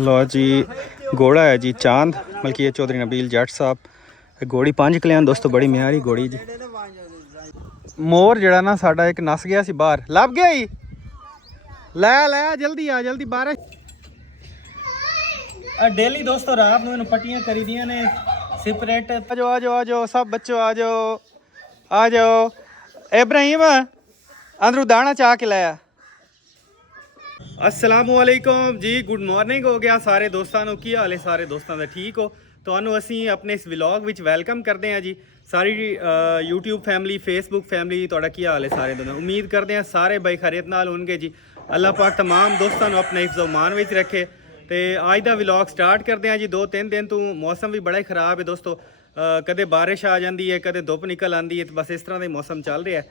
लो जी घोड़ा है जी चांद मलकीयत चौधरी नबील जट साहब घोड़ी 5 किलियां दोस्तों बड़ी म्यारी घोड़ी जी। मोर जड़ा ना साडा एक नस गया सी बाहर लभ गया ही लै लै जल्दी आ जल्दी बारिश डेली दोस्तों रात में इन्होंने पट्टियां करी दियां ने सेपरेट। आ जाओ सब बच्चों आ जाओ इब्राहिम अंदरू दाना चाह के लाया। अस्सलामुअलैकुम जी गुड मॉर्निंग हो गया सारे दोस्तों ਨੂੰ ਕੀ ਹਾਲ ਹੈ ਸਾਰੇ ਦੋਸਤਾਂ ਦਾ ਠੀਕ ਹੋ ਤੁਹਾਨੂੰ ਅਸੀਂ ਆਪਣੇ ਇਸ ਵਲੌਗ ਵਿੱਚ ਵੈਲਕਮ ਕਰਦੇ ਹਾਂ ਜੀ ਸਾਰੀ YouTube ਫੈਮਿਲੀ Facebook ਫੈਮਿਲੀ ਤੁਹਾਡਾ ਕੀ ਹਾਲ ਹੈ ਸਾਰੇ ਦੋਨਾਂ ਉਮੀਦ ਕਰਦੇ ਹਾਂ ਸਾਰੇ ਬਾਈ ਖੈਰੀਅਤ ਨਾਲ ਹੋਣਗੇ ਜੀ। ਅੱਲਾਹ ਪਾਕ तमाम ਦੋਸਤਾਂ ਨੂੰ ਆਪਣੇ ਹਿਫਜ਼ ਅਮਾਨ ਵਿੱਚ ਰੱਖੇ ਤੇ ਅੱਜ ਦਾ ਵਲੌਗ ਸਟਾਰਟ ਕਰਦੇ ਹਾਂ ਜੀ। 2-3 ਦਿਨ ਤੋਂ ਮੌਸਮ ਵੀ ਬੜਾ ਹੀ ਖਰਾਬ ਹੈ ਦੋਸਤੋ ਕਦੇ ਬਾਰਿਸ਼ ਆ ਜਾਂਦੀ ਹੈ ਕਦੇ ਧੁੱਪ ਨਿਕਲ ਆਉਂਦੀ ਹੈ ਬਸ ਇਸ ਤਰ੍ਹਾਂ ਦਾ ਮੌਸਮ ਚੱਲ ਰਿਹਾ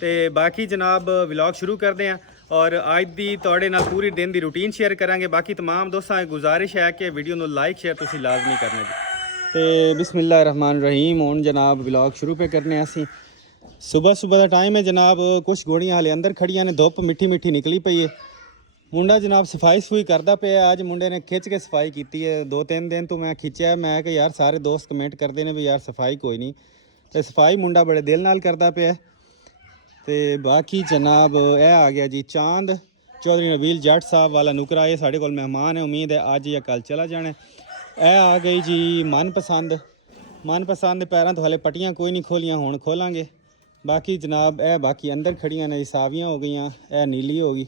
ਤੇ ਬਾਕੀ ਜਨਾਬ ਵਲੌਗ ਸ਼ੁਰੂ ਕਰਦੇ ਹਾਂ और अज की तुहाडे नाल पूरी दिन की रूटीन शेयर करांगे। बाकी तमाम दोस्तों गुजारिश है कि वीडियो को लाइक शेयर तुसीं लाजमी करना जी। तो बिस्मिल्लाह रहमान रहीम हुण जनाब व्लॉग शुरू पे करने असीं सुबह का टाइम है जनाब। कुछ घोड़ियां हाले अंदर खड़ियां ने धुप मिठी मिठी निकली पई है। मुंडा जनाब सफाई सफूई करता पे अज मुंडे ने खिंच के सफाई की है। 2-3 दिन तो मैं खिंचा मैं कि यार सारे दोस्त कमेंट करते हैं भी यार सफाई कोई नहीं तो सफाई मुंडा बड़े दिल नाल करता पे। तो बाकी जनाब यह आ गया जी चांद चौधरी नबील जट साहब वाला नुकरा ये साढ़े को मेहमान है उम्मीद है अज या कल चला जाना। यह आ गई जी मनपसंद पैरों तो हाले पट्टियां कोई नहीं खोलियां हुण खोलांगे। बाकी जनाब यह बाकी अंदर खड़ियां ने सावियां हो गई यह नीली हो गई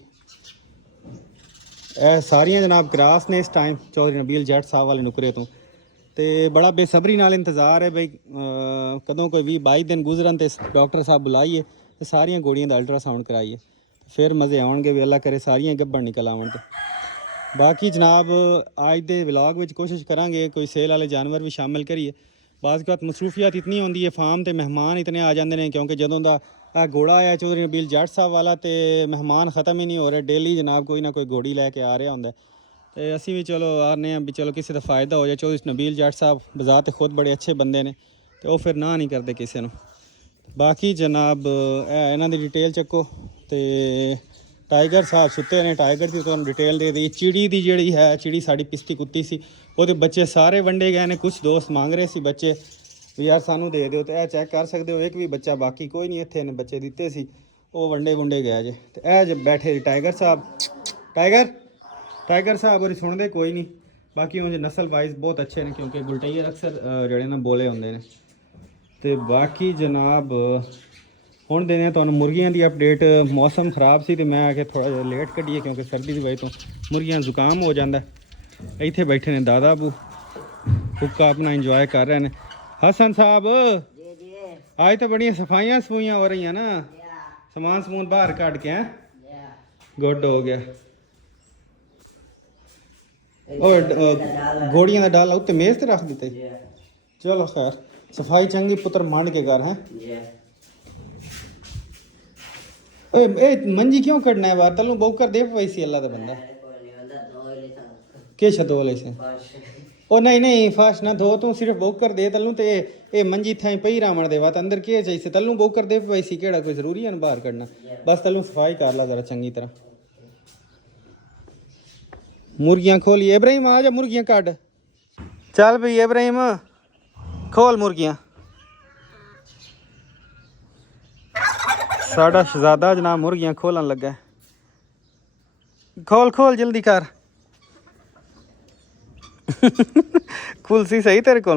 यह सारियां जनाब क्रास ने इस टाइम चौधरी नबील जट साहब वाले नुकरे तो बड़ा बेसब्री नाल इंतज़ार है बई कदों कोई 20-22 दिन गुजरन तो डॉक्टर साहब बुलाइए तो सारिया घोड़ियां का अल्ट्रासाउंड कराइए फिर मज़े आउणगे भी अल्लाह करे सारिया गब्बन निकल आवन। तो बाकी जनाब अज के व्लॉग में कोशिश करांगे कोई सेल वाले जानवर भी शामिल करिए। बाज़ मसरूफियत इतनी होंदी है फार्म तो मेहमान इतने आ जाते हैं क्योंकि जदों का घोड़ा आया चौधरी नबील जट साहब वाला तो मेहमान ख़त्म ही नहीं हो रहे। डेली जनाब कोई ना कोई घोड़ी लैके आ रहा होंगे तो असी भी चलो आने भी चलो किसी का फ़ायदा हो जाए। चौधरी नबील जट साहब बज़ात खुद बड़े अच्छे बंदे ने तो वह फिर ना नहीं करते किसी को। बाकी जनाब इन्हों की डिटेल चक्को तो टाइगर साहब सुते ने टाइगर की तुहानूं डिटेल दे दी। चिड़ी की जी है चिड़ी साड़ी पिस्ती कुत्ती सी वो बच्चे सारे वंडे गए ने। कुछ दोस्त मांग रहे थे बच्चे भी यार सानू दे दो तो यह चैक कर सकते हो एक भी बच्चा बाकी कोई नहीं इतने ने बच्चे दिते सी वो वंडे वुंडे गए जे। तो यह जो बैठे टाइगर साहब टाइगर साहब और सुनते कोई नहीं बाकी उन्हें नस्ल वाइज बहुत अच्छे हैं क्योंकि गुलटैयर अक्सर जड़े ना बोले होंगे ने। तो बाकी जनाब हुण देने तो मुर्गियां की अपडेट मौसम खराब सी तो मैं आके थोड़ा जिहा लेट कढ़िए क्योंकि सर्दी की वजह तो मुर्गियां जुकाम हो जाता है। इत्थे बैठे ने दादा अबू हुक्का अपना इंजॉय कर रहे हैं। हसन साहब आज तो बड़ियां सफाइयां सफूइयां हो रही ना समान समून बाहर कट के हैं गुड हो गया। और घोड़ियां का डाला उत्ते मेज़ ते रख दिते चलो खैर सफाई चंगी पुत्र मांड के घर है। मंजी क्यों कटना है बाहर तलू बहु कर दे वैसी अल्लाह का बंदा के छो ले से ओ नहीं फाश ना धो तू सिर्फ बहु कर दे तलू तो ये मंजी थाई पई रावण दे बात अंदर के चाहिए तलू बहु कर दे वैसी केड़ा कोई जरूरी है बाहर कटना बस तलू सफाई कर ला जरा चंगी तरह। मुर्गियां खोली इब्राहिम आ जा मुर्गियां कट चल भाई इब्राहिम खोल मुर्गियां। साडा शहजादा जनाब मुर्गियां खोलन लगा खोल खोल जल्दी कर खुलसी सही तेरे को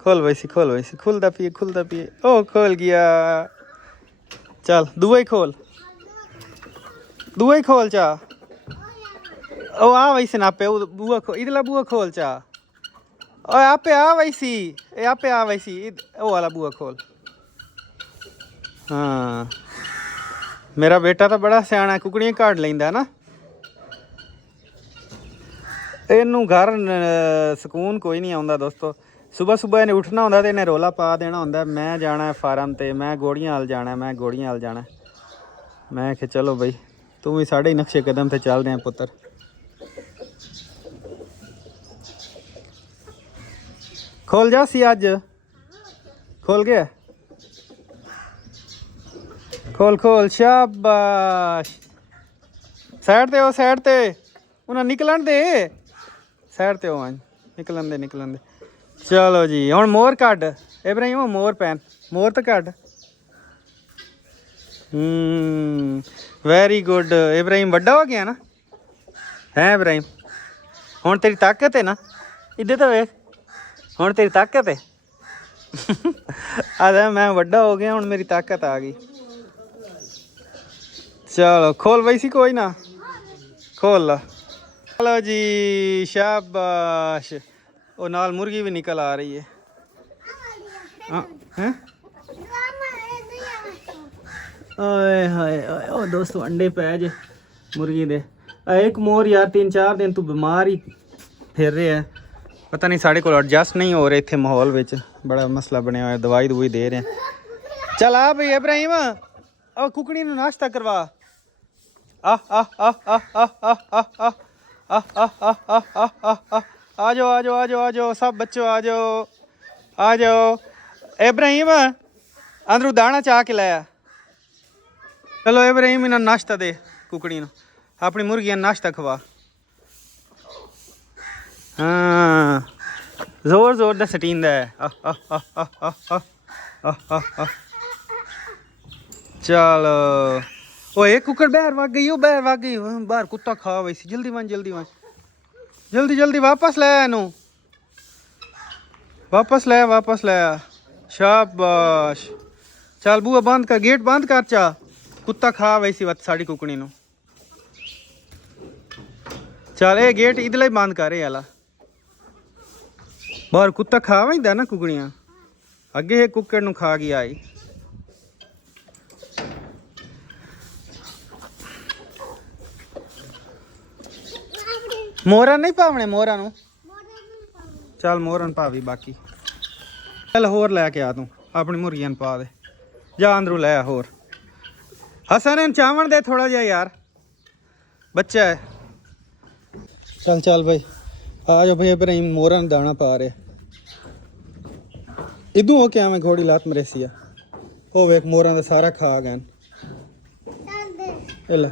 खोल वैसी खुलता पिए ओ खोल गया चल दुआ ही खोल चा ओ आ वैसे नापे बुआ इधला बुआ खोल चा ओ आपे आ वैसी ओ वाला बुआ खोल। हाँ मेरा बेटा तो बड़ा सियाना कुकड़ियां काट लेंदा ना इनू घर सुकून कोई नहीं आता दोस्तों। सुबह इन्हें उठना होंदा तो इन्हें रौला पा देना होंदा मैं जाना है फार्म ते मैं घोड़ियां हाल जाना मैं कि चलो बई तू भी साढ़े ही नक्शे कदम ते चल रहे पुत्र। खोल जा सी अज खोल गया खोल शाबाश साइड ते उन्हें निकलन दे ਸਾਈਡ ਤੇ ਹੋ ਨਿਕਲਣ ਦੇ ਚਲੋ ਜੀ ਹੁਣ ਮੋਰ ਕੱਢ ਇਬਰਾਹੀਮ ਮੋਰ ਪੈਨ ਮੋਰ ਤਾਂ ਕੱਢ ਵੈਰੀ ਗੁੱਡ ਇਬਰਾਹੀਮ ਵੱਡਾ ਹੋ ਗਿਆ ਨਾ ਹੈ ਇਬਰਾਹੀਮ ਹੁਣ ਤੇਰੀ ਤਾਕਤ ਹੈ ਨਾ ਇੱਧਰ ਤਾਂ ਵੇਖ ਹੁਣ ਤੇਰੀ ਤਾਕਤ ਹੈ ਆਦਾ ਮੈਂ ਵੱਡਾ ਹੋ ਗਿਆ ਹੁਣ ਮੇਰੀ ਤਾਕਤ ਆ ਗਈ ਚਲੋ ਖੋਲ ਵੈਸੀ ਕੋਈ ਨਾ ਖੋਲ ਲਾ ਚਲੋ ਜੀ ਸ਼ਾਬਾਸ਼ ਉਹ ਨਾਲ ਮੁਰਗੀ ਵੀ ਨਿਕਲ ਆ ਰਹੀ ਹੈ हैं ओए हाय ओ दोस्तों अंडे पै जे मुर्गी दे एक मोर यार 3-4 दिन तू बीमार ही फिर रहे है पता नहीं साढ़े को एडजस्ट नहीं हो रहे थे माहौल विच बड़ा मसला बनया हुआ दवाई दुवाई दे रहे हैं चल आ भाई इब्राहिम ओ कुकड़ी नू नाश्ता करवा आ आ आ आ आ आ आ आ आ जाओ आ जाओ आ जाओ आ जाओ सब बच्चों आ जाओ इब्राहिम अंदरू दाना चाह के लाया चलो इब्राहिम इन्हें नाश्ता दे कुकड़ी नू अपनी मुर्गियां नाश्ता खवा हाँ जोर जोर दा सटींदा है चलो ओ एक कुकड़ बाहर भाग गई बाहर कुत्ता खा वैसी जल्दी वन जल्दी वापस ले इनू वापस ले शाबाश चल बूआ बंद कर गेट बंद कर चा कुत्ता खा वैसी वत साड़ी कुकड़ी नू चल ये गेट इधर ही बंद कर आला बाहर कुत्ता खा वैंदा ना कुकड़ियां अगे कुकड़ नू खा गया आई मोरा नहीं पावने मोरा नू चल मोरन पावी बाकी चल होर लैके आ तू अपनी मुर्गियां पा दे जा अंदरू लै होर हसन इन चावल दे थोड़ा जिहा यार बच्चा है चल भाई आ जाओ भाई इब्राहिम मोरन दाना पा रहे इदू हो क्या मैं घोड़ी लात मरेसी ओ वेख मोरा दे सारा खा गए इला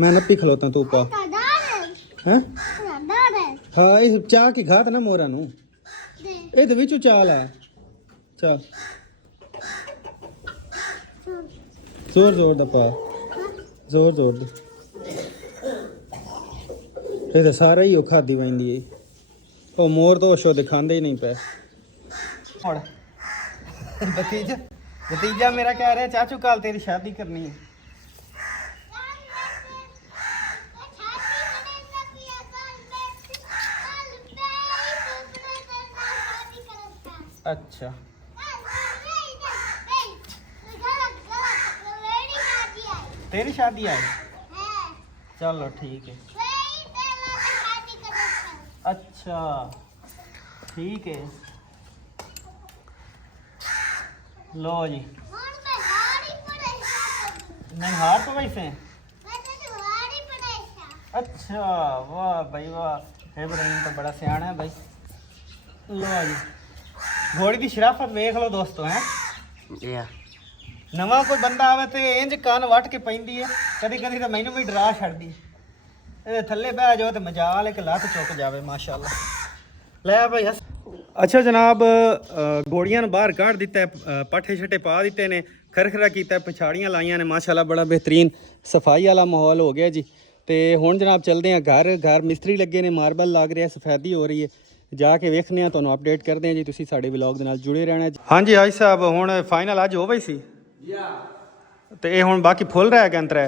मैं नप्पी खलोता तू पा हैं हाँ इस चाह की घात ना मोरा नू ਇਹ ਦੇ ਵਿੱਚੋਂ ਚਾਲ ਹੈ ਚਲ ਜ਼ੋਰ ਦਾ ਪਾ ਜ਼ੋਰ ਦੇ ਇਹ ਤਾਂ ਸਾਰਾ ਹੀ ਉਹ ਖਾਦੀ ਵੈਂਦੀ ਏ ਉਹ ਮੋਰ ਤੋਂ ਸ਼ੋ ਦਿਖਾਉਂਦੇ ਹੀ ਨਹੀਂ ਪਏ ਹੁਣ भतीजा मेरा कह रहा है चाचू कल तेरी शादी करनी है अच्छा तेरी शादी आई चलो ठीक है अच्छा ठीक है लो जी नहीं हार तो वैसे अच्छा वाह भाई वाह इब्राहिम तो बड़ा सियाना है भाई लो जी घोड़ी की शराफत वेख लो दोस्तों है नवा कोई बंदा आवे तो इंज कान वट के पैंदी है कदी कदी तो मैनू भी डरा छड़दी थल्ले बह जाओ तो मजाल एक लत्त चुक जावे माशाल्लाह लै भाई अच्छा जनाब घोड़ियां बाहर काढ़ दिता है पट्ठे छट्टे पा दिते ने खरखरा किया पछाड़ियां लाइया ने माशाल्लाह बड़ा बेहतरीन सफाई वाला माहौल हो गया जी तो हुण जनाब चलते हैं घर मिस्त्री लगे ने मार्बल लग रहा सफेदी हो रही है जाके वेखने तुहानू अपडेट करते हैं जी तुसीं साडे व्लॉग दे नाल जुड़े रहना हाँ जी हाजी साहब हुण फाइनल अज हो गई सी तो ये हुण बाकी फुल रह गया अंतर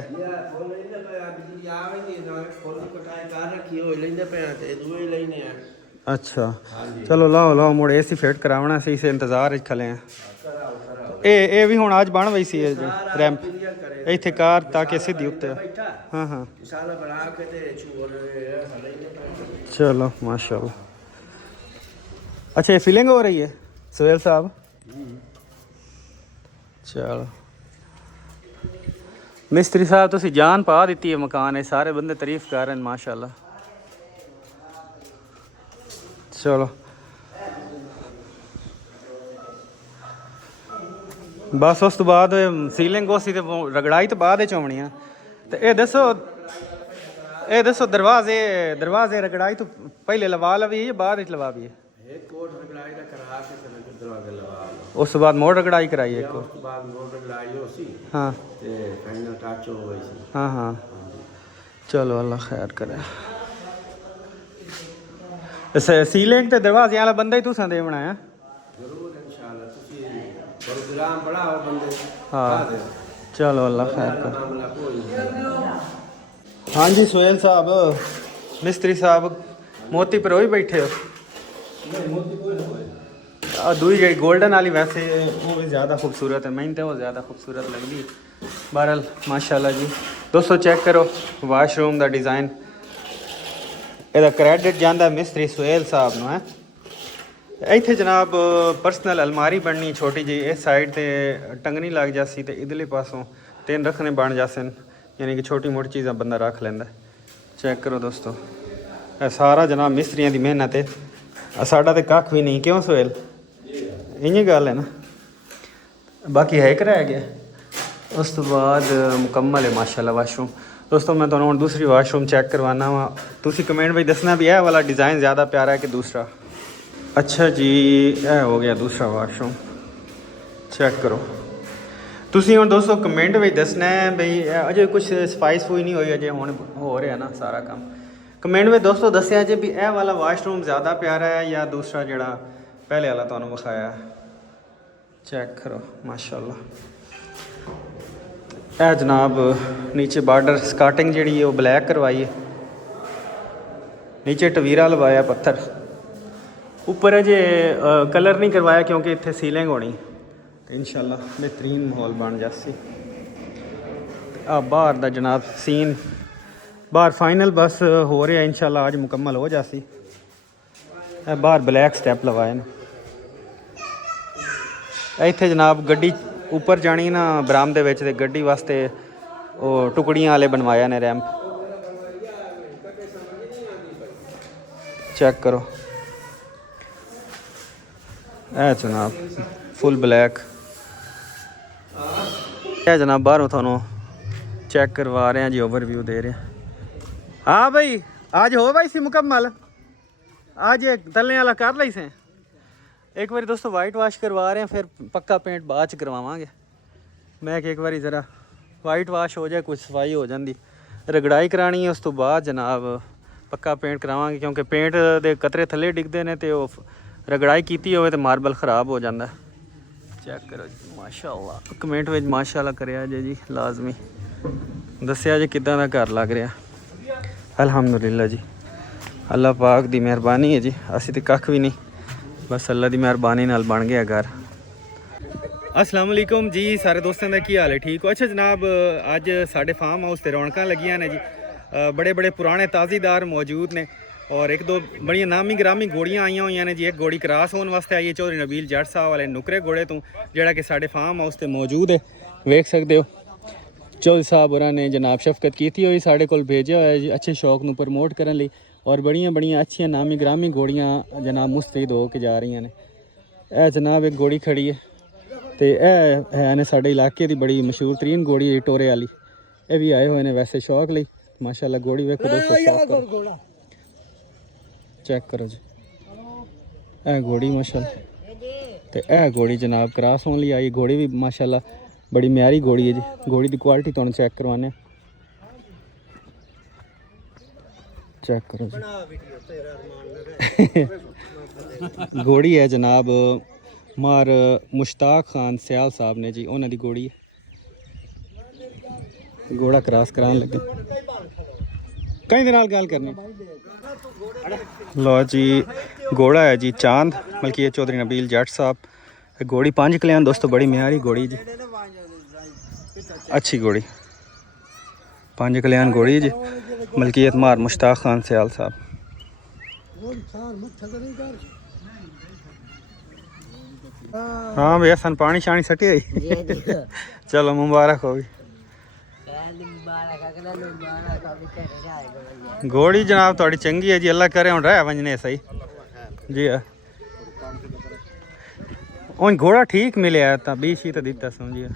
अच्छा चलो लाओ मुड़ ए सी फिट करावना सी इसे इंतजार खले हैं ये भी हुण अज बन गई सी रैंप इत्थे कार ताकि सीधी उत्ते हाँ हाँ चलो माशाल्लाह अच्छा ये फिलिंग हो रही है सुहेल साहब चलो मिस्त्री साहब तुसी जान पा दी है मकान है सारे बंदे तारीफ कर रहे हैं माशाल्लाह चलो बस उस तो बाद सीलिंग उसी तो रगड़ाई तो बाद होनी है तो ये दसो ਇਹ ਦੱਸੋ ਦਰਵਾਜ਼ੇ ਰਗੜਾਈ ਤੋਂ ਪਹਿਲੇ ਲਵਾ ਲਵੀਏ ਜਾਂ ਬਾਅਦ ਵਿੱਚ ਲਵਾਵੀਏ? ਇੱਕ ਕੋਟ ਰਗੜਾਈ ਦਾ ਕਰਾ ਕੇ ਤੇ ਫਿਰ ਦਰਵਾਜ਼ੇ ਲਵਾ ਲਓ। ਉਸ ਤੋਂ ਬਾਅਦ ਮੋੜ ਰਗੜਾਈ ਕਰਾਈਏ ਇੱਕ? ਉਸ ਤੋਂ ਬਾਅਦ ਮੋੜ ਰਗੜਾਈ ਹੋ ਸੀ ਹਾਂ ਤੇ ਫਾਈਨਲ ਟੱਚ ਹੋ ਗਈ ਸੀ। ਹਾਂ ਹਾਂ ਚਲੋ ਅੱਲਾ ਖੈਰ ਕਰੇ। ਸੀਲਿੰਗ ਤੇ ਦਰਵਾਜ਼ਿਆਂ ਵਾਲਾ ਬੰਦਾ ਹੀ ਤੁਸੀਂ ਦੇ ਬਣਾਇਆ? ਜ਼ਰੂਰ ਇਨਸ਼ਾਅੱਲਾ। ਤੁਸੀਂ ਪ੍ਰੋਗਰਾਮ ਬਣਾਓ ਬੰਦੇ। ਹਾਂ ਚਲੋ ਅੱਲਾ ਖੈਰ ਕਰੇ। ਮਾਮਲਾ ਕੋਈ ਨਹੀਂ। हाँ जी सोहेल साहब मिस्त्री साहब मोती पर ही बैठे हो? दूई जी गोल्डन वाली वैसे वो भी ज़्यादा खूबसूरत है, मैंने तो वो ज़्यादा खूबसूरत लगती। बहरहाल माशाल्लाह जी दोस्तों चेक करो वाशरूम का डिज़ाइन। ਇਹਦਾ ਕ੍ਰੈਡਿਟ ਜਾਂਦਾ ਮਿਸਤਰੀ ਸੁਹੇਲ ਸਾਹਿਬ ਨੂੰ ਹੈ। ਇੱਥੇ ਜਨਾਬ ਪਰਸਨਲ ਅਲਮਾਰੀ ਬਣਨੀ ਛੋਟੀ ਜੀ, ਇਸ ਸਾਈਡ ਤੇ ਟੰਗਣੀ ਲੱਗ ਜਾਸੀ ਤੇ ਇਧਰਲੇ ਪਾਸੋਂ ਤਿੰਨ ਰੱਖਣੇ ਬਣ ਜਾਸਨ, ਯਾਨੀ ਕਿ ਛੋਟੀ ਮੋਟੀ ਚੀਜ਼ਾਂ ਬੰਦਾ ਰੱਖ ਲੈਂਦਾ। ਚੈੱਕ ਕਰੋ ਦੋਸਤੋ ਇਹ ਸਾਰਾ ਜਨਾਬ ਮਿਸਤਰੀਆਂ ਦੀ ਮਿਹਨਤ ਹੈ, ਸਾਡਾ ਤੇ ਕੱਖ ਵੀ ਨਹੀਂ। ਕਿਉਂ ਸੁਹੇਲ? ਇੰਨੀ ਗੱਲ ਹੈ ਨਾ। ਬਾਕੀ ਹੈ ਰਹਿ ਗਿਆ। ਉਸ ਤੋਂ ਬਾਅਦ ਮੁਕੰਮਲ ਹੈ ਮਾਸ਼ਾਅੱਲਾ ਵਾਸ਼ਰੂਮ। दोस्तों मैं तो दूसरी वाशरूम चेक करवाना वा, तुसी कमेंट में दसना भी यह वाला डिज़ाइन ज़्यादा प्यारा है कि दूसरा। अच्छा जी यह हो गया दूसरा वाशरूम, चेक करो। तुसी हुण दोस्तों कमेंट में दसना है भाई अजे कुछ सफाई सफूई नहीं हुई, अजे हुण हो रहा ना सारा काम। कमेंट में दोस्तों दस्या जे भी यह वाला वाशरूम ज़्यादा प्यारा है या दूसरा जड़ा पहले वाला तुहानूं विखाया। चेक करो माशाअल्लाह। ਇਹ जनाब नीचे बार्डर स्काटिंग जी वो ब्लैक करवाई है, नीचे टवीरा लवाया पत्थर, ऊपर अजे कलर नहीं करवाया क्योंकि इत्थे सीलिंग होनी। इंशाल्लाह बेहतरीन माहौल बन जासी। आ बाहर दा जनाब सीन बाहर फाइनल बस हो रहा इंशाल्लाह आज मुकम्मल हो जासी। बाहर ब्लैक स्टैप लवाए न। इत्थे जनाब गड्डी ऊपर जानी ना बरामदे विच ते गड्डी वास्ते वो टुकड़ियां वाले बनवाया ने रैंप। चेक करो ए जनाब फुल ब्लैक। ए जनाब बाहरों थानू चेक करवा रहे हैं जी, ओवरव्यू दे रहे हैं। हाँ भाई आज हो भाई सी मुकम्मल, आज तलने वाला कर ली से। एक बार दोस्तों वाइट वाश करवा रहे हैं, फिर पक्का पेंट बाद च करवावांगे। मैं एक बार ज़रा वाइट वाश हो जाए कुछ सफाई हो जाती, रगड़ाई करानी है, उस तो बाद जनाब पक्का पेंट करावांगे क्योंकि पेंट दे कतरे थले डिगते हैं तो रगड़ाई की हो तो मार्बल ख़राब हो जाता है। चेक करो जी माशाअल्लाह। कमेंट में माशाअल्लाह करिया जे जी लाजमी, दसिया जे किदां दा घर लग रहा। अल्हम्दुलिल्लाह जी अल्लाह पाक दी मेहरबानी है जी, असी तो कख भी नहीं, बस अल्लाह की मेहरबानी नाल बन गया घर। अस्सलाम वालेकुम जी सारे दोस्तों का की हाल है? ठीक हो? अच्छा जनाब अज साढ़े फार्म हाउस से रौनक लगियां ने जी, बड़े बड़े पुराने ताज़ीदार मौजूद ने और एक दो बड़ी नामी ग्रामी घोड़ियाँ आई हुई ने जी। एक घोड़ी क्रॉस होने वास्ते आई है चौधरी नबील जट साहब वाले नुकरे घोड़े तो जोड़ा कि साढ़े फार्म हाउस से मौजूद है, वेख सकते हो। चौधरी साहब होरां ने जनाब शफकत की हुई साढ़े कोल भेजा होया जी अच्छे शौक नूं प्रमोट करने लई, और बड़ियां बड़ियां अच्छियां नामी ग्रामी घोड़ियां जनाब मुस्तैद हो के जा रही ने। यह जनाब एक घोड़ी खड़ी है तो यह है ने साडे इलाके की बड़ी मशहूर तरीन घोड़ी है टोरे वाली। ये भी आए हुए ने वैसे शौक लई माशाअल्लाह। घोड़ी वेखो दोस्तों, शौक करो चेक करो जी यह घोड़ी माशाअल्लाह। तो यह घोड़ी जनाब क्रॉस होने आई, घोड़ी भी माशाअल्लाह बड़ी म्यारी घोड़ी है जी। घोड़ी की क्वालिटी तुहानूं चेक करवाने, चेक करो जी। घोड़ी है जनाब मार मुश्ताक खान सियाल साहब ने जी, उन्होंने दी घोड़ी है। घोड़ा क्रॉस कराने लगे कई दिन गल करनी। लो जी घोड़ा है जी चांद मलकी चौधरी नबील जट साहब। घोड़ी 5 कल्याण दोस्तों, बड़ी म्यारी घोड़ी जी, अच्छी घोड़ी 5 कल्याण घोड़ी जी, मलकियत मार मुश्ताक खान सियाल साहब। हाँ भैया सन पानी शानी सटी आई चलो मुबारक हो गई। घोड़ी जनाब थोड़ी चंगी है जी, अल्लाह करे हम रह वंजने सही जी। उन घोड़ा ठीक मिले तो 20 ही तो दिता समझिए।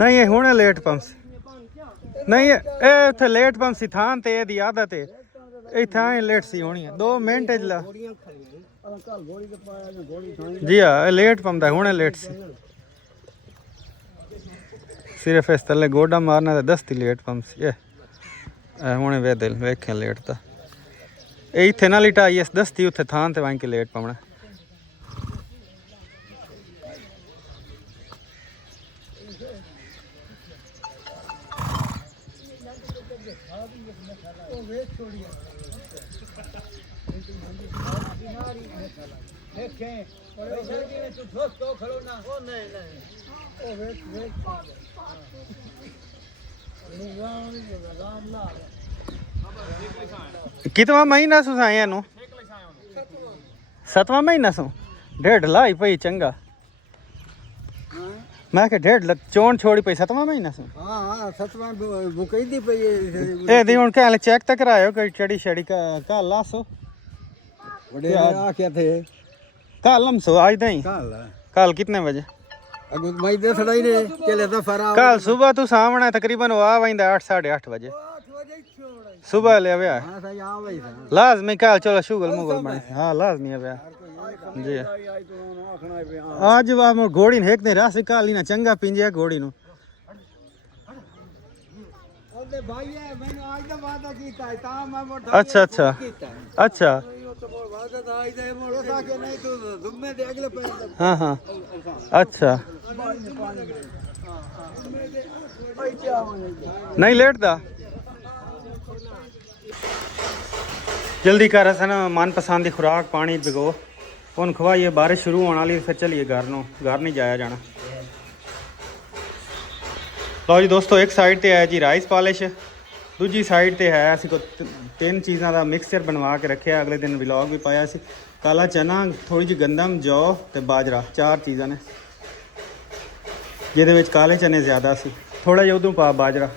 ਨਹੀਂ ਇਹ ਹੁਣੇ ਲੇਟ ਪੰਪ ਸੀ। ਨਹੀਂ ਇਹ ਉੱਥੇ ਲੇਟ ਪੰਪ ਸੀ ਥਾਂ ਤੇ ਇਹਦੀ ਆਦਤ ਹੈ ਇੱਥੇ ਆਏ ਲੇਟ ਸੀ ਹੋਣੀ 2 ਮਿੰਟ ਚ ਲਾ ਜੀ ਹਾਂ ਇਹ ਲੇਟ ਪੰਪ ਦਾ ਹੁਣੇ ਲੇਟ ਸੀ ਸਿਰਫ ਇਸ ਥੱਲੇ ਗੋਡਾ ਮਾਰਨਾ ਤੇ ਦਸਤੀ ਲੇਟ ਪੰਪ ਸੀ ਇਹ ਹੁਣੇ ਵੇਖਿਆ ਲੇਟ ਤਾਂ ਇਹ ਇੱਥੇ ਨਾ ਲਿਟਾਈ ਇਸ ਦਸਤੀ ਉੱਥੇ ਥਾਂ ਤੇ ਵਾਂ ਕੇ ਲੇਟ ਪਾਉਣਾ कितवा महीना सु आया नु 7वां महीना सु 1.5 लाई पई चंगा मैं के 1.5 चोन छोड़ी पई 7वां महीना सु हां हां 7वां बुकईदी पई ए दी हुन कहले चेक तक करायो कोई चढ़ी छड़ी का लासो बड़े आ क्या थे कल हम सो आज नहीं कल कितने बजे अगु मई दे सड़ाई ने चले तो फरा कल सुबह तू सामने तकरीबन आ वंदा 8 8:30 बजे सुबह ले आया हां सही आ भाई लाजमी कल चलो शुगल मुगल बने हां लाजमी आया जी आज वा मो घोड़ी ने एक ने रास काली ना चंगा पिंजे घोड़ी नु ओदे भाई है मैंने आज दा वादा कीता है ता मैं मोटा अच्छा अच्छा अच्छा वादा था आज दे मोटा सा के नहीं तो दुम्मे दे अगले पे हां हां अच्छा नहीं लेट दा जल्दी कर सन मनपसंद की खुराक पानी भिगो ਹੁਣ ਖਵਾਈਏ ਬਾਰਿਸ਼ ਸ਼ੁਰੂ ਹੋਣ ਵਾਲੀ ਫਿਰ ਚਲੀਏ ਘਰ ਨੂੰ ਘਰ ਨਹੀਂ ਜਾਇਆ ਜਾਣਾ ਲਓ ਜੀ ਦੋਸਤੋ ਇੱਕ ਸਾਈਡ ਤੇ ਹੈ ਜੀ ਰਾਈਸ ਪਾਲਿਸ਼ ਦੂਜੀ ਸਾਈਡ ਤੇ ਹੈ ਅਸੀਂ ਕੋ 3 ਚੀਜ਼ਾਂ ਦਾ ਮਿਕਸਚਰ ਬਣਵਾ ਕੇ ਰੱਖਿਆ ਅਗਲੇ ਦਿਨ ਵਲੌਗ ਵੀ ਪਾਇਆ ਸੀ ਕਾਲਾ ਚਨਾ ਥੋੜੀ ਜਿਹੀ ਗੰਦਮ ਜੌ ਤੇ ਬਾਜਰਾ 4 ਚੀਜ਼ਾਂ ਨੇ ਜਿਹਦੇ ਵਿੱਚ ਕਾਲੇ ਚਨੇ ਜ਼ਿਆਦਾ ਸੀ ਥੋੜਾ ਜਿਹਾ ਉਦੋਂ ਪਾ ਬਾਜਰਾ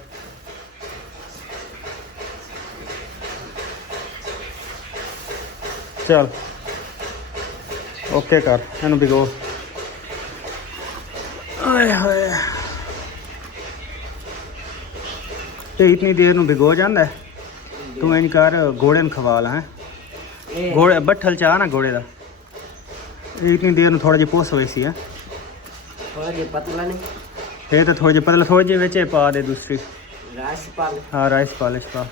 चल ओके कर इन्हू भिगो तो इतनी देर नू भिगो जाता है तू इंज कर घोड़े नू खवा ला है घोड़े बट्ठल चाह ना घोड़े का इतनी देर नू थोड़ा जी पुस हुई सी है थोड़ा जी पतला नहीं ये तो थोड़ी जी पतला थोड़ी जी विच पा दे दूसरी राइस पालिश हाँ राइस पालिश पा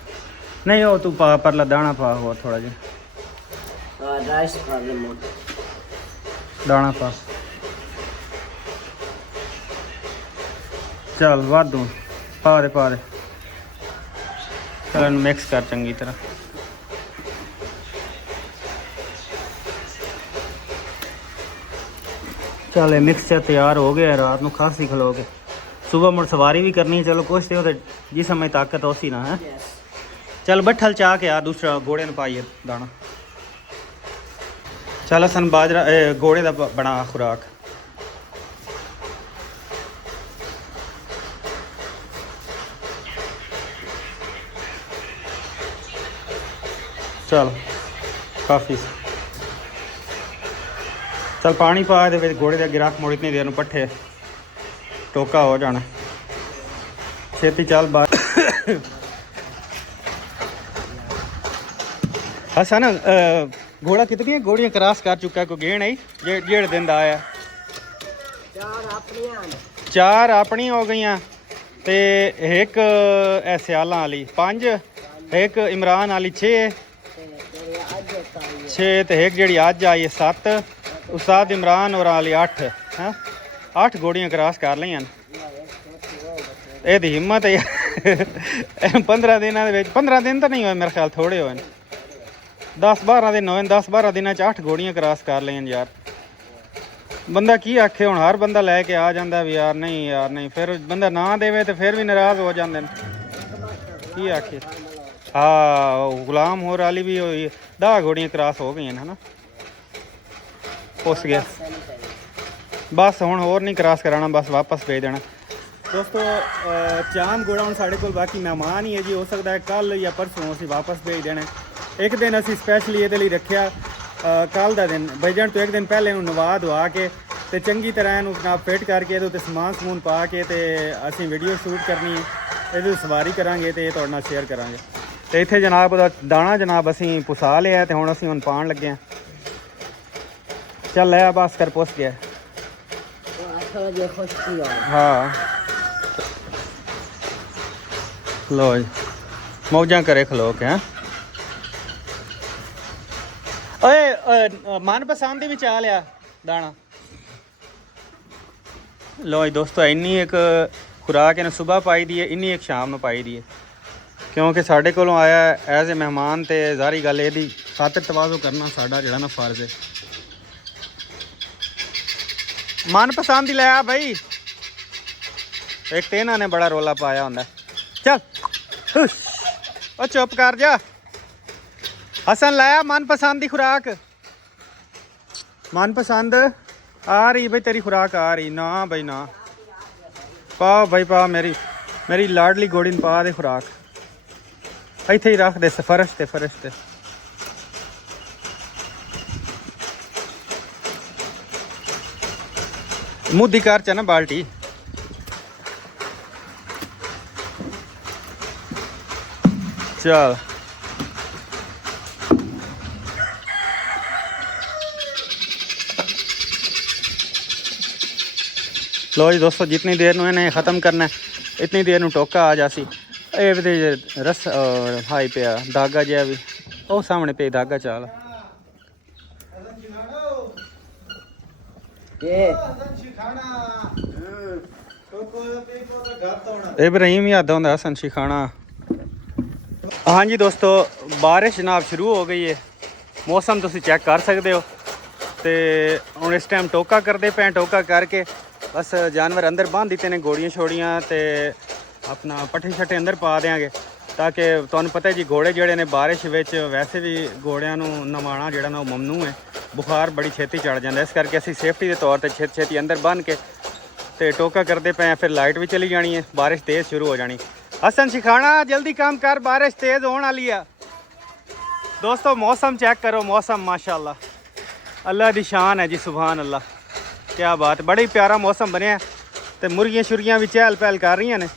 नहीं वो तू पा परला दाना पा हो थोड़ा जी राइस पालिश मोटा दाना पा चल वादू पा दे चल मिक्स कर चंगी तरह चल मिक्सचर तैयार हो गया रात को खासी खलो के सुबह मुड़ सवारी भी करनी है चलो कुछ तो जिस समय ताकत उसी ना है चल बट्ठल चाह के आ दूसरा घोड़े ने पाइए दाना चल सन बाजरा घोड़े का बना खुराक चल काफ़ी चल पानी पा दे घोड़े का गिराक मोड़ इतनी देर पट्ठे टोका हो जाना छेती चल बाहर अच्छा ना घोड़ा कितनी घोड़ियाँ क्रॉस कर चुका है कोई गेण आई जेड़ दिन दा आया 4 अपनी हो गई ते एक सियाला वाली 5 एक इमरान वाली 6 ते एक जी अज आई 7 उस्ताद इमरान और वाली 8 है 8 घोड़ियाँ क्रॉस कर लिया ये हिम्मत है 15 दिन 15 दिन तो नहीं हुए मेरे ख्याल थोड़े हुए 10-12 दिन होए 10-12 दिन 8 घोड़ियाँ क्रॉस कर लें यार बंदा की आखे हुण हर बंदा लैके आ जाता भी यार नहीं फिर बंदा ना देवे तो फिर भी नाराज़ हो जाते की आखे हाँ गुलाम होर वाली भी हुई 10 घोड़ियाँ क्रॉस हो गई है ना पुस गया बस हुण होर नहीं क्रॉस कराना बस वापस भेज देना दोस्तों चाम घोड़ा हम साढ़े को बाकी मेहमान ही है जी हो सकता है कल या परसों असीं वापस भेज देने एक दिन असी स्पैशली ये रखिया कल का दिन बजन तो एक दिन पहले नवा धवा के ਤੇ ਚੰਗੀ ਤਰ੍ਹਾਂ ਇਹਨੂੰ ਜਨਾਬ ਫਿੱਟ ਕਰਕੇ ਇਹਦੇ ਉੱਤੇ ਸਮਾਨ ਸਮੂਨ ਪਾ ਕੇ ਤੇ ਅਸੀਂ ਵੀਡੀਓ ਸ਼ੂਟ ਕਰਨੀ ਹੈ, ਇਹਦੀ ਸਵਾਰੀ ਕਰਾਂਗੇ ਤੇ ਇਹ ਤੁਹਾਡੇ ਨਾਲ ਸ਼ੇਅਰ ਕਰਾਂਗੇ। ਤੇ ਇੱਥੇ ਜਨਾਬ ਉਹਦਾ ਦਾਣਾ ਜਨਾਬ ਅਸੀਂ ਪੁਸਾ ਲਿਆ ਤੇ ਹੁਣ ਅਸੀਂ ਹੁਣ ਪਾਉਣ ਲੱਗੇ ਹਾਂ। ਚੱਲ ਲੈ ਬਸ ਕਰ ਪੁੱਛ ਗਿਆ। ਹਾਂ ਲੋ ਜੀ ਮੌਜਾਂ ਕਰੇ ਖਲੋ ਕੇ। ਓਏ ਮਨਪਸੰਦ ਦੇ ਵਿੱਚ ਆ ਲਿਆ ਦਾਣਾ। ਲੋ ਜੀ ਦੋਸਤੋ ਇੰਨੀ ਇੱਕ ਖੁਰਾਕ ਇਹਨੇ ਸਵੇਰ ਪਾਈ ਦੀ ਹੈ, ਇੰਨੀ ਇੱਕ ਸ਼ਾਮ ਨੂੰ ਪਾਈ ਦੀ ਹੈ, ਕਿਉਂਕਿ ਸਾਡੇ ਕੋਲੋਂ ਆਇਆ ਐਜ਼ ਏ ਮਹਿਮਾਨ ਤੇ ਜ਼ਾਰੀ ਗੱਲ ਇਹਦੀ ਖਾਤਰ ਤਵਾਜ਼ੋ ਕਰਨਾ ਸਾਡਾ ਜਿਹੜਾ ਨਾ ਫਰਜ਼ ਹੈ। ਮਨਪਸੰਦ ਹੀ ਲਿਆ ਭਾਈ, ਇੱਕ ਤੇ ਇਹਨਾਂ ਨੇ ਬੜਾ ਰੋਲਾ ਪਾਇਆ ਹੁੰਦਾ। ਚੱਲ ਉਹ ਚੁੱਪ ਕਰ ਜਾ। ਹਸਨ ਲਾਇਆ ਮਨਪਸੰਦ ਦੀ ਖੁਰਾਕ। ਮਨਪਸੰਦ ਆ ਰਹੀ ਬਈ ਤੇਰੀ ਖੁਰਾਕ ਆ ਰਹੀ ਨਾ ਬਈ ਨਾ। ਪਾ ਬਈ ਪਾ ਮੇਰੀ ਲਾਡਲੀ ਗੋੜੀ ਨੂੰ ਪਾ ਦੇ ਖੁਰਾਕ। ਇੱਥੇ ਹੀ ਰੱਖ ਦੇ ਫਰਸ਼ ਤੇ ਫਰਸ਼ ਤੇ। ਮੁੱਦੀ ਕਰ ਚ ਨਾ ਬਾਲਟੀ। चल लो जी दोस्तों जितनी देर में इन्हें ख़त्म करना है इतनी देर में टोका आ जासी। ये रस हाई पिया धागा जहा भी वो सामने पे धागा चाल इब्राहिम ही आता होंगे हसन शिखाना। हाँ जी दोस्तों बारिश जनाब शुरू हो गई है, मौसम तुम चेक कर सकते हो। तो हम इस टाइम टोका करते पे, टोका करके बस जानवर अंदर बांध दिते ने घोड़ियाँ छोड़ियाँ तो अपना पट्ठे शट्ठे अंदर पा देंगे ताकि तुहानू पता है जी घोड़े जोड़े ने बारिश विच वैसे भी घोड़ियां नू नवाना जोड़ा ना ममनू है, बुखार बड़ी छेती चढ़ जाता। इस करके असी सेफ्टी के तौर पर छेती छेती अंदर बन के तो टोका करते पे। फिर लाइट भी चली जानी है, बारिश तेज़ शुरू हो जानी। हसन शिखाना जल्दी काम कर, बारिश तेज़ होने वाली है। दोस्तों मौसम चेक करो, मौसम माशाल्लाह अल्लाह दी शान है जी, सुभान अल्लाह क्या बात। बड़ा ही प्यारा मौसम बनया तो मुर्गियां शुर्गियां भी चहल पहल कर रही ने।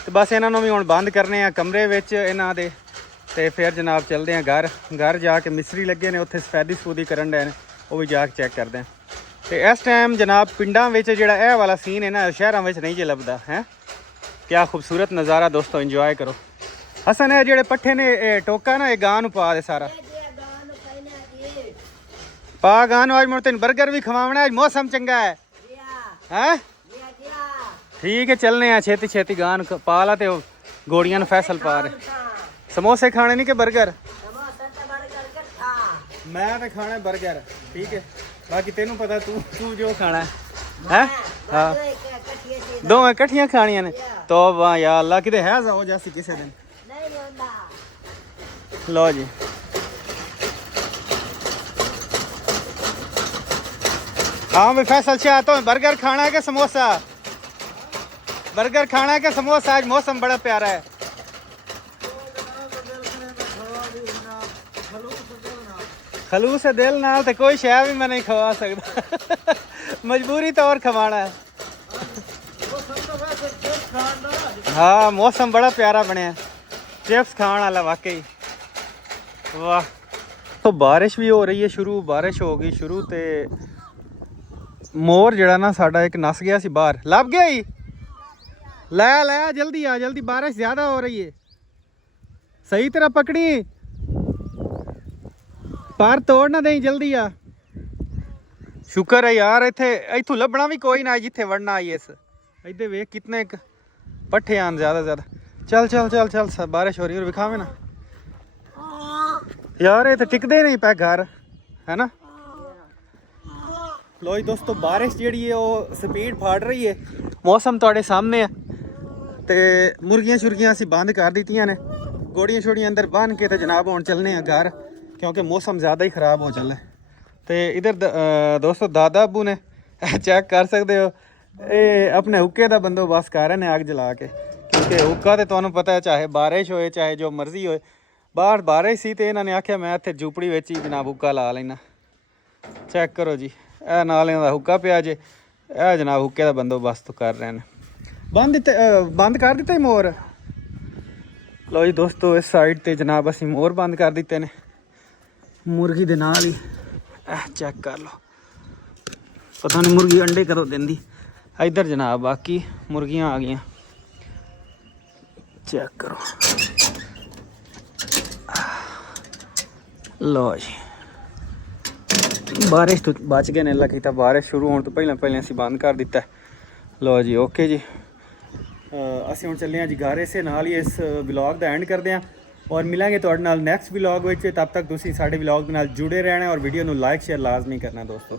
तो बस इन्हों भी हुण बंद करने आ कमरे विच इन्हां दे ते फिर जनाब चलते हैं घर जाके मिस्त्री लगे ने उत्थे सफेदी सफूदी करन डे ने, वो भी जाके चेक करते हैं। तो इस टाइम जनाब पिंडां विच जिहड़ा इह वाला सीन है ना शहरां विच नहीं जे लभदा है। क्या खूबसूरत नज़ारा दोस्तों, इंजॉय करो। हसन है जेडे पट्ठे ने टोका ना ये गां नू पा दे सारा पा गां नू। अज मुड़ तेन बर्गर भी खवावना, अज मौसम चंगा है हैं। ठीक है चलने हैं छेती छेती गां नू पा ला ते घोड़ियां नू फैसल पा रहे। समोसे खाने नहीं के बर्गर? मैं तो खाना है बर्गर, ठीक है बाकी तेनू पता तू जो खाना है हाँ दो कट्ठियां खानियां ने तो वाह या अल्लाह किते है हो जासी किसी दिन। लो जी हाँ भाई फैसल शाह तो बर्गर खाना है कि समोसा? बर्गर खाना है कि समोसा? आज मौसम बड़ा प्यारा है। खलूस दिल नाल तो कोई शय भी मैं नहीं खवा सकता मजबूरी तौर खवाना है। हाँ मौसम बड़ा प्यारा बनया, चिप्स खाने वाला वाकई वाह। तो बारिश भी हो रही है शुरू, बारिश हो गई शुरू ते मोर जड़ा ना साडा एक नस गया सी बाहर, लभ गया ही लै लै जल्दी आ जल्दी, बारिश ज़्यादा हो रही है। सही तरह पकड़ी पर तोड़ ना दें, जल्दी आ। शुक्र है यार इत्थे इत्थों लभना भी कोई ना जिथे वड़ना आई। इस इधर वेख कितने पट्ठे आन ज़्यादा ज़्यादा। चल चल चल चल बारिश हो रही है, विखावे ना यार, ये तो टिकते नहीं पे घर है ना। लो जी दोस्तों बारिश जी है वो स्पीड फाड़ रही है, मौसम थोड़े सामने है। तो मुर्गियां शुर्गियां असी बंद कर दित्तियां ने, गोड़ियां छोड़ियां अंदर बन के तो जनाब हुण चलने हैं घर, क्योंकि मौसम ज़्यादा ही ख़राब हो चला है। तो इधर दोस्तों दादा अबू ने चेक कर सकते हो ये अपने हुक्के का बंदोबस्त कर रहे हैं अग जला के, क्योंकि हुक्का तो तुहानूं पता है चाहे बारिश होए चाहे जो मर्जी होए। बाहर बारिश सी तो इन्होंने आख्या मैं इत्थे झूपड़ी विच ही जनाब हुक्का ला लेना। चेक करो जी ਇਹ ਨਾਲ ਇਹਨਾਂ ਦਾ ਹੁੱਕਾ ਪਿਆ ਜੇ। ਇਹ ਜਨਾਬ ਹੁੱਕੇ ਦਾ ਬੰਦੋਬਸਤ ਕਰ ਰਹੇ ਨੇ। ਬੰਦ ਕਰ ਦਿੱਤਾ ਜੀ ਮੋਰ। ਲਓ ਜੀ ਦੋਸਤੋ ਇਸ ਸਾਈਡ ਤੇ ਜਨਾਬ ਅਸੀਂ ਮੋਰ ਬੰਦ ਕਰ ਦਿੱਤੇ ਨੇ ਮੁਰਗੀ ਦੇ ਨਾਲ ਹੀ। ਇਹ ਚੈੱਕ ਕਰ ਲਓ, ਪਤਾ ਨਹੀਂ ਮੁਰਗੀ ਅੰਡੇ ਕਦੋਂ ਦਿੰਦੀ। ਇੱਧਰ ਜਨਾਬ ਬਾਕੀ ਮੁਰਗੀਆਂ ਆ ਗਈਆਂ, ਚੈੱਕ ਕਰੋ। ਲਓ ਜੀ ਬਾਰਿਸ਼ ਤੋਂ ਬਚ ਗਏ ਨੇ, ਅੱਲਾ ਕੀਤਾ ਬਾਰਿਸ਼ ਸ਼ੁਰੂ ਹੋਣ ਤੋਂ ਪਹਿਲਾਂ ਅਸੀਂ ਬੰਦ ਕਰ ਦਿੱਤਾ। ਲਓ ਜੀ ਓਕੇ ਜੀ, ਅਸੀਂ ਹੁਣ ਚੱਲੇ ਹਾਂ ਜੀ ਘਰ। ਇਸੇ ਨਾਲ ਹੀ ਇਸ ਵਲੌਗ ਦਾ ਐਂਡ ਕਰਦੇ ਹਾਂ ਔਰ ਮਿਲਾਂਗੇ ਤੁਹਾਡੇ ਨਾਲ ਨੈਕਸਟ ਵਲੌਗ ਵਿੱਚ। ਤਦ ਤੱਕ ਤੁਸੀਂ ਸਾਡੇ ਵਲੌਗ ਦੇ ਨਾਲ ਜੁੜੇ ਰਹਿਣਾ ਔਰ ਵੀਡੀਓ ਨੂੰ ਲਾਈਕ ਸ਼ੇਅਰ ਲਾਜ਼ਮੀ ਕਰਨਾ ਦੋਸਤੋ।